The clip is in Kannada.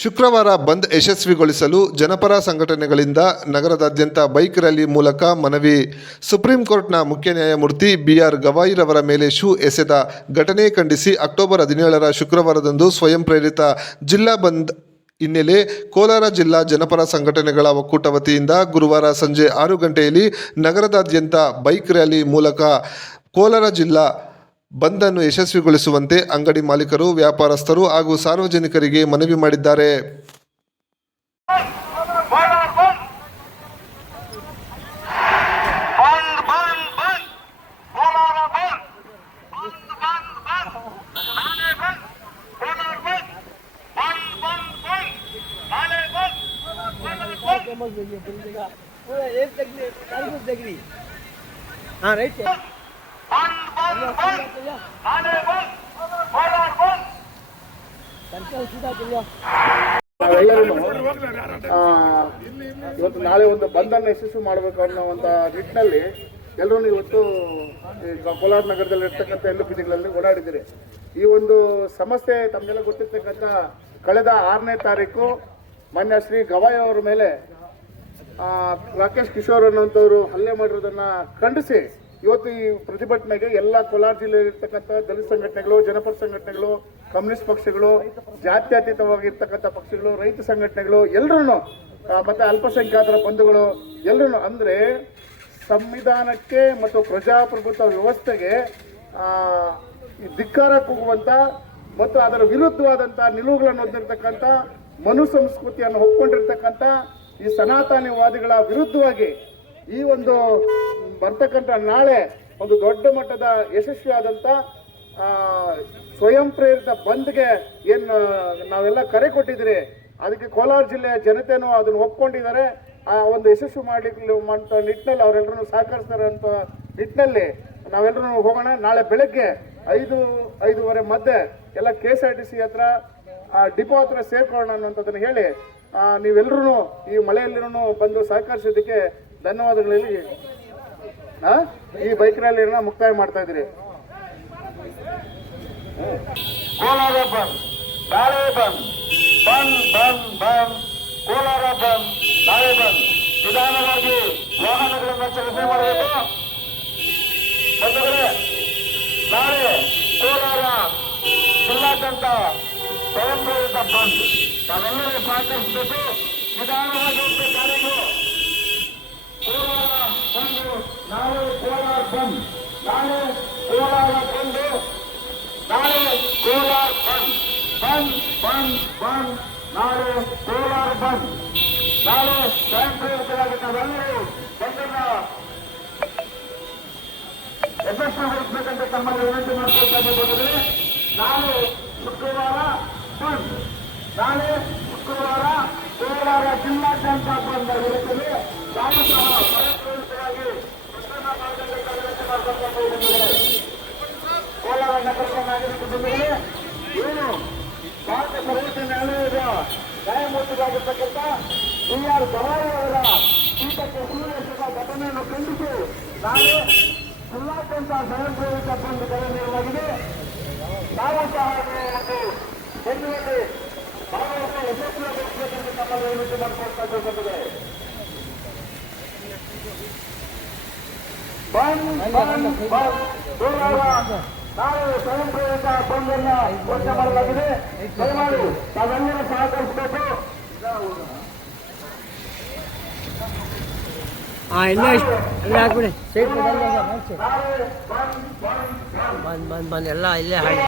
ಶುಕ್ರವಾರ ಬಂದ್ ಯಶಸ್ವಿಗೊಳಿಸಲು ಜನಪರ ಸಂಘಟನೆಗಳಿಂದ ನಗರದಾದ್ಯಂತ ಬೈಕ್ ರ್ಯಾಲಿ ಮೂಲಕ ಮನವಿ. ಸುಪ್ರೀಂ ಕೋರ್ಟ್ನ ಮುಖ್ಯ ನ್ಯಾಯಮೂರ್ತಿ ಬಿಆರ್ ಗವಾಯಿರವರ ಮೇಲೆ ಶೂ ಎಸೆದ ಘಟನೆ ಖಂಡಿಸಿ ಅಕ್ಟೋಬರ್ ಹದಿನೇಳರ ಶುಕ್ರವಾರದಂದು ಸ್ವಯಂ ಪ್ರೇರಿತ ಜಿಲ್ಲಾ ಬಂದ್ ಹಿನ್ನೆಲೆ ಕೋಲಾರ ಜಿಲ್ಲಾ ಜನಪರ ಸಂಘಟನೆಗಳ ಒಕ್ಕೂಟ ವತಿಯಿಂದ ಗುರುವಾರ ಸಂಜೆ ಆರು ಗಂಟೆಯಲ್ಲಿ ನಗರದಾದ್ಯಂತ ಬೈಕ್ ರ್ಯಾಲಿ ಮೂಲಕ ಕೋಲಾರ ಜಿಲ್ಲಾ ಬಂದನ್ನು ಯಶಸ್ವಿಗೊಳಿಸುವಂತೆ ಅಂಗಡಿ ಮಾಲೀಕರು, ವ್ಯಾಪಾರಸ್ಥರು ಹಾಗೂ ಸಾರ್ವಜನಿಕರಿಗೆ ಮನವಿ ಮಾಡಿದ್ದಾರೆ. ಬಂದ್ ಬಂದ್ ಬಂದ್ ಬಂದ್ ಬಂದ್ ಬಂದ್ ಬಂದ್ ಬಂದ್ ಬಂದ್ ಬಂದ್ ಬಂದ್ ಬಂದ್ ಬಂದ್ ಬಂದ್ ಬಂದ್ ಹಾಂ, ರೈಟ್. ಇವತ್ತು ನಾಳೆ ಒಂದು ಬಂಧನ ಯಶಸ್ವಿ ಮಾಡಬೇಕು ಅನ್ನೋವಂಥ ನಿಟ್ಟಿನಲ್ಲಿ ಎಲ್ಲರೂ ಇವತ್ತು ಕೋಲಾರ ನಗರದಲ್ಲಿ ಇರ್ತಕ್ಕಂಥ ಎಲ್ಲ ಬೀದಿಗಳಲ್ಲಿ ಓಡಾಡಿದ್ದೀರಿ. ಈ ಒಂದು ಸಮಸ್ಯೆ ತಮಗೆಲ್ಲ ಗೊತ್ತಿರ್ತಕ್ಕಂಥ ಕಳೆದ ಆರನೇ ತಾರೀಕು ಮಾನ್ಯ ಶ್ರೀ ಗವಾಯ್ ಅವರ ಮೇಲೆ ರಾಕೇಶ್ ಕಿಶೋರ್ ಅನ್ನೋಂಥವ್ರು ಹಲ್ಲೆ ಮಾಡಿರೋದನ್ನ ಖಂಡಿಸಿ ಇವತ್ತು ಈ ಪ್ರತಿಭಟನೆಗೆ ಎಲ್ಲ ಕೋಲಾರ ಜಿಲ್ಲೆಯಲ್ಲಿರ್ತಕ್ಕಂಥ ದಲಿತ ಸಂಘಟನೆಗಳು, ಜನಪರ ಸಂಘಟನೆಗಳು, ಕಮ್ಯುನಿಸ್ಟ್ ಪಕ್ಷಗಳು, ಜಾತ್ಯತೀತವಾಗಿರ್ತಕ್ಕಂಥ ಪಕ್ಷಗಳು, ರೈತ ಸಂಘಟನೆಗಳು ಎಲ್ಲರೂ ಮತ್ತು ಅಲ್ಪಸಂಖ್ಯಾತರ ಬಂಧುಗಳು ಎಲ್ಲರೂ ಅಂದ್ರೆ ಸಂವಿಧಾನಕ್ಕೆ ಮತ್ತು ಪ್ರಜಾಪ್ರಭುತ್ವ ವ್ಯವಸ್ಥೆಗೆ ಧಿಕ್ಕಾರ ಕೂಗುವಂತ ಮತ್ತು ಅದರ ವಿರುದ್ಧವಾದಂಥ ನಿಲುವುಗಳನ್ನು ಹೊಂದಿರತಕ್ಕಂಥ ಮನು ಸಂಸ್ಕೃತಿಯನ್ನು ಒಪ್ಕೊಂಡಿರ್ತಕ್ಕಂಥ ಈ ಸನಾತನವಾದಿಗಳ ವಿರುದ್ಧವಾಗಿ ಈ ಒಂದು ಬರ್ತಕ್ಕಂಥ ನಾಳೆ ಒಂದು ದೊಡ್ಡ ಮಟ್ಟದ ಯಶಸ್ವಿಯಾದಂಥ ಸ್ವಯಂ ಪ್ರೇರಿತ ಬಂದ್ಗೆ ಏನು ನಾವೆಲ್ಲ ಕರೆ ಕೊಟ್ಟಿದ್ದೀರಿ, ಅದಕ್ಕೆ ಕೋಲಾರ ಜಿಲ್ಲೆಯ ಜನತೆನೂ ಅದನ್ನು ಒಪ್ಕೊಂಡಿದ್ದಾರೆ. ಆ ಒಂದು ಯಶಸ್ವಿ ಮಾಡಲಿಕ್ಕೆ ಅಂತ ನಿಟ್ಟಿನಲ್ಲಿ ಅವರೆಲ್ಲರೂ ಸಹಕರಿಸ್ತಾರೆ ಅಂತ ನಿಟ್ಟಿನಲ್ಲಿ ನಾವೆಲ್ಲರೂ ಹೋಗೋಣ. ನಾಳೆ ಬೆಳಗ್ಗೆ ಐದು, ಐದೂವರೆ ಮಧ್ಯೆ ಎಲ್ಲ K S R T C ಹತ್ರ ಡಿಪೋ ಹತ್ರ ಸೇರ್ಕೊಳ್ಳೋಣ ಅನ್ನೋಂಥದ್ದನ್ನು ಹೇಳಿ ನೀವೆಲ್ಲರೂ ಈ ಮಳೆಯಲ್ಲಿನೂ ಬಂದು ಸಹಕರಿಸೋದಕ್ಕೆ ಧನ್ಯವಾದಗಳಲ್ಲಿ ಈ ಬೈಕ್ ರ್ಯಾಲಿಯನ್ನ ಮುಕ್ತಾಯ ಮಾಡ್ತಾ ಇದ್ದೀರಿ? ಕೋಲಾರ ಬಂದ್, ನಾಳೆ ಬಂದ್ ಬಂದ್ ಬಂದ್ ಬಂದ್, ಕೋಲಾರ ಬಂದ್, ನಾಳೆ ಬಂದ್. ನಿಧಾನವಾಗಿ ವಾಹನಗಳನ್ನು ಚಲನೆ ಮಾಡಬೇಕು. ಬಂಧುಗಳೇ, ನಾಳೆ ಕೋಲಾರ ಜಿಲ್ಲಾದ್ಯಂತ ಸ್ವಯಂ ಪ್ರೇರಿತ ಬಂದ್. ನಾವೆಲ್ಲರೂ ಸಹಕರಿಸಬೇಕು. ನಿಧಾನವಾಗಿ ಕೋಲಾರ ಬಂದು ನಾಳೆ ಕೋಲಾರ ಬಂದ್ ನಾಳೆ ಕೋಲಾರ ಬಂದು ನಾಳೆ ಕೋಲಾರ ಬಂದ್ ಬಂದ್ ಬಂದ್ ಬಂದ್ ನಾಳೆ ಕೋಲಾರ ಬಂದ್ ನಾಳೆ ಸ್ವಯಂ ಪ್ರೇರಿತರಾಗಿ ನಾವೆಲ್ಲರೂ ಬಂದನ್ನ ಯಶಸ್ವಿಗೊಳಿಸಬೇಕಂತ ತಮ್ಮಲ್ಲಿ ವಿನಂತಿ ಮಾಡ್ಕೊಳ್ತಾ ಇದ್ದೇವೆ ನಾಳೆ ಶುಕ್ರವಾರ ಬಂದ್ ನಾಳೆ ಶುಕ್ರವಾರ ಕೋಲಾರ ಜಿಲ್ಲಾದ್ಯಂತ ಬಂದ್ ಇರುತ್ತದೆ ನಾವು ಸಹ ಸ್ವಯಂ ಪ್ರೇರಿತರಾಗಿ ಬಂಧನ ಮಾಡಬೇಕಂತ ಏನು ಭಾರತ ಸರ್ವೋಚ್ಚ ನ್ಯಾಯಾಲಯದ ನ್ಯಾಯಮೂರ್ತಿಗಳಾಗಿರ್ತಕ್ಕಂಥ ಬಿ ಆರ್ ಗವಾಯಿ ಅವರ ಪೀಠಕ್ಕೆ ಸೂರ್ಯಸಿದ ಘಟನೆಯನ್ನು ಖಂಡಿಸಿ ನಾಳೆ ಜಿಲ್ಲಾದ್ಯಂತ ಸ್ವಯಂ ಪ್ರೇರಿತ ಬಂದ್ ಕರೆ ನೀಡಲಾಗಿದೆ ನಾವು ಸಹ ಒಂದು ವಿನಂತಿ ಮಾಡಿಕೊಳ್ತಾ ಇದ್ದೇವೆ ಬಂದ್ ಬಂದ್ ಬಂದ್ ಕೋಲಾರ ನಾಳೆ ಸ್ವಯಂ ಪ್ರೇರಿತ ಬಂದನ್ನ ಘೋಷಣೆ ಮಾಡಲಾಗಿದೆ ದಯಮಾಡಿ ತಾವೆಲ್ಲರೂ ಸಹಕರಿಸಬೇಕು ಹಾಂ ಇಷ್ಟು ಇಲ್ಲ ಹಾಕ್ಬಿಡಿ ಬಂದು ಬಂದು ಬಂದು ಎಲ್ಲ ಇಲ್ಲೇ ಹಾಕಿ.